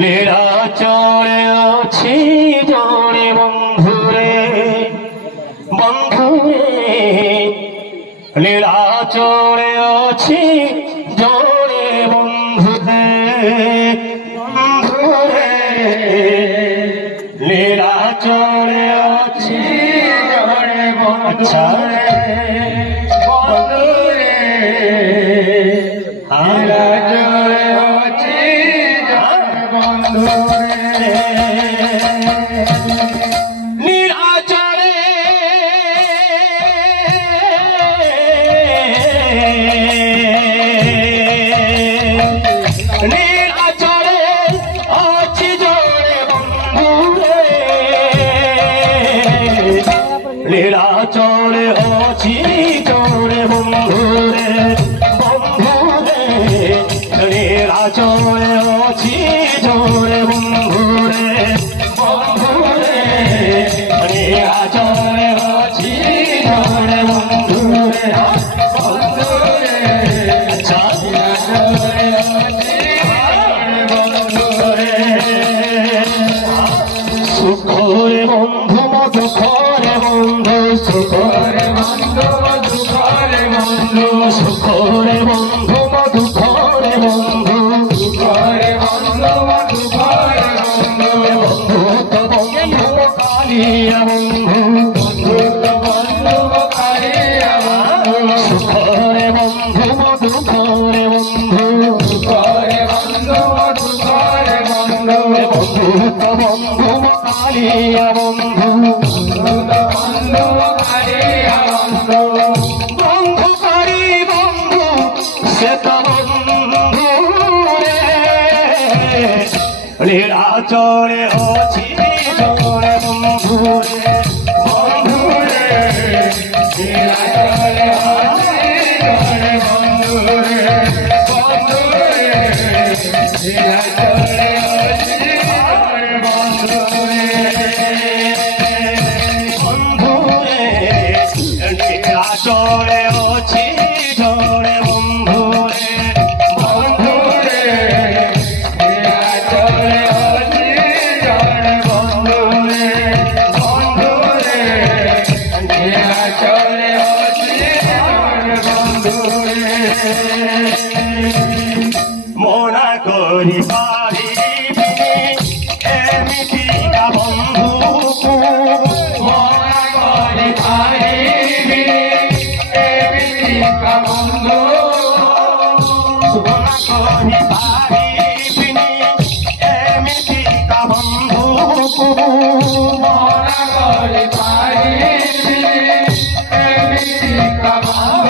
লীলাচলে আছে জনে বন্ধুরে বন্ধুরে লীলাচলে আছে জনে বন্ধুরে বন্ধুরে লীলাচলে আছে জনে বন্ধুরে বন্ধুরে লীলাচলে আছে জনে বন্ধুরে নীলাচলে নীলাচলে আছে জনে বন্ধুরে লীলাচলে আছে জনে বন্ধুরে বন্ধুরে লীলাচলে আছে জনে বন্ধুরে বন্ধুরে লীলাচলে আছে জনে বন্ধুরে বন্ধুরে আচ্ছা লীলাচলে আছে জনে বন্ধুরে সুখরে বন্ধু দুঃখরে বন্ধু সুখরে বন্ধু দুঃখরে বন্ধু সুখরে বন্ধু দুঃখরে বন্ধু সুখরে বন্ধু দুঃখরে বন্ধু বন্ধু বন্ধু কালিয়া বন্ধু বন্ধু বন্ধু কালিয়া বন্ধু সুখরে বন্ধু দুঃখরে বন্ধু সুখরে বন্ধু দুঃখরে বন্ধু বন্ধু বন্ধু কালিয়া বন্ধু বন্ধু কালিয়া বন্ধু বন্ধু করি বন্ধু সে তো বন্ধু রে লীলাচলে আছে জনে বন্ধু রে বন্ধু রে লীলাচলে আছে জনে বন্ধু রে বন্ধু রে লীলাচলে আছে জনে বন্ধু রে বন্ধু রে লীলাচলে আছে জনে বন্ধু রে বন্ধু রে লীলাচলে আছে জনে বন্ধু রে বন্ধু রে লীলাচলে আছে জনে বন্ধু রে মনা করি পারিবি এমিতিকা বন্ধু মনা করি পারিবি এমিতিকা বন্ধু মনা করি পারিবি এমিতিকা বন্ধু মনা করি পারিবি এমিতিকা বন্ধু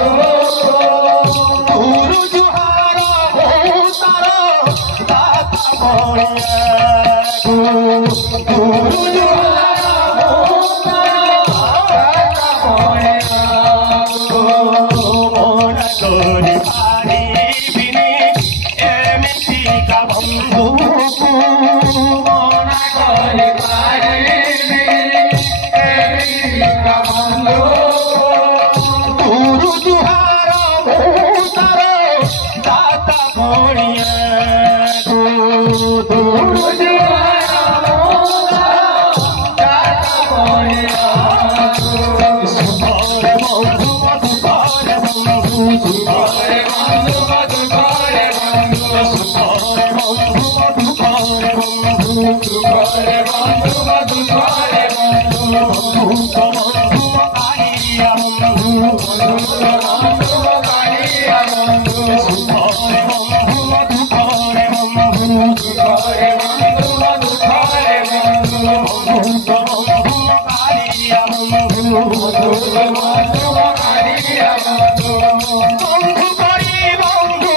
গুরু জুহার ভূতার দাতা বড়িয়া গুরু জুহার ভূতার দাতা বড়িয়া মনা করি পারিবিনি এমিতিকা বন্ধু মনা করি পারিবিনি এমিতিকা বন্ধু গুরু জুহার ভূতার দাতা বড়িয়া গুরু জুহার ভূতার দাতা বড়িয়া সুখরে বন্ধু দুঃখরে বন্ধু সুখরে বন্ধু দুঃখরে বন্ধু সুখরে বন্ধু দুঃখরে বন্ধু সুখরে বন্ধু দুঃখরে বন্ধু বন্ধু বন্ধু কালিয়া বন্ধু বন্ধু বন্ধু কালিয়া বন্ধু সুখরে বন্ধু দুঃখরে বন্ধু সুখরে বন্ধু দুঃখরে বন্ধু বন্ধু বন্ধু কালিয়া বন্ধু বন্ধু বন্ধু কালিয়া বন্ধু বন্ধু করি বন্ধু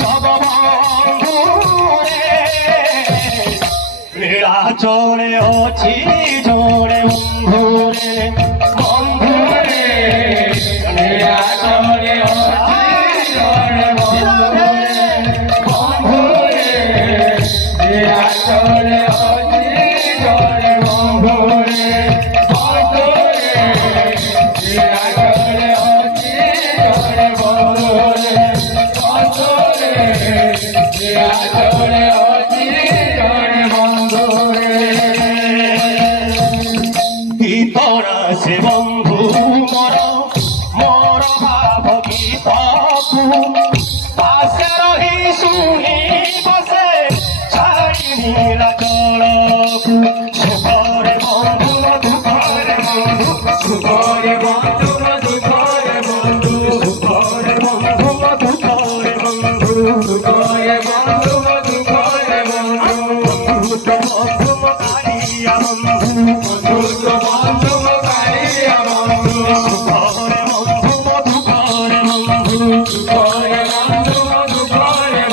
জগ বন্ধু রে লীলাচলে আছে জনে বন্ধু রে বন্ধু রে লীলাচলে আছে জনে বন্ধু রে বন্ধু রে লীলাচলে আছে জনে বন্ধু রে বন্ধু রে লীলাচলে আছে জনে বন্ধু রে বন্ধু রে লীলাচলে আছে শুনি বসে ছাড়ি নীলাচলকু সুখরে বন্ধু মধুকরে বন্ধু সুখরে বন্ধু মধুকরে বন্ধু সুখরে বন্ধু মধুকরে বন্ধু সুখরে বন্ধু মধুকরে বন্ধু বন্ধু মকারিয়া বন্ধু বন্ধু মকারিয়া বন্ধু সুখরে বন্ধু মধুকরে বন্ধু সুখরে বন্ধু মধুকরে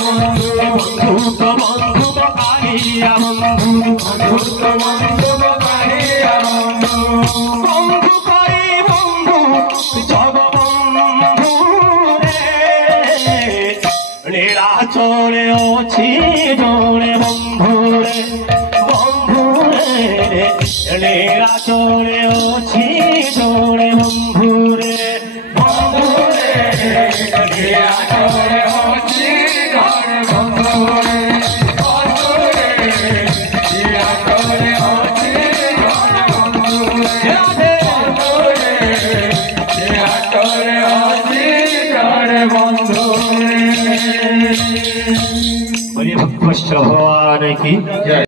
বন্ধু বন্ধু মকারিয়া বন্ধু বন্ধু মকারিয়া বন্ধু বন্ধু করি বন্ধু জগবন্ধু রে নীলাচলে অছি জোড়ে বন্ধু রে বন্ধু রে নীলাচলে অছি জোড়ে বন্ধু রে বন্ধু রে নীলাচলে অছি জোড়ে বন্ধু রে বন্ধু রে নীলাচলে অছি জোড়ে বন্ধু রে বন্ধু রে নীলাচলে অছি জোড়ে বন্ধু রে। बोलिए भगवान की जय।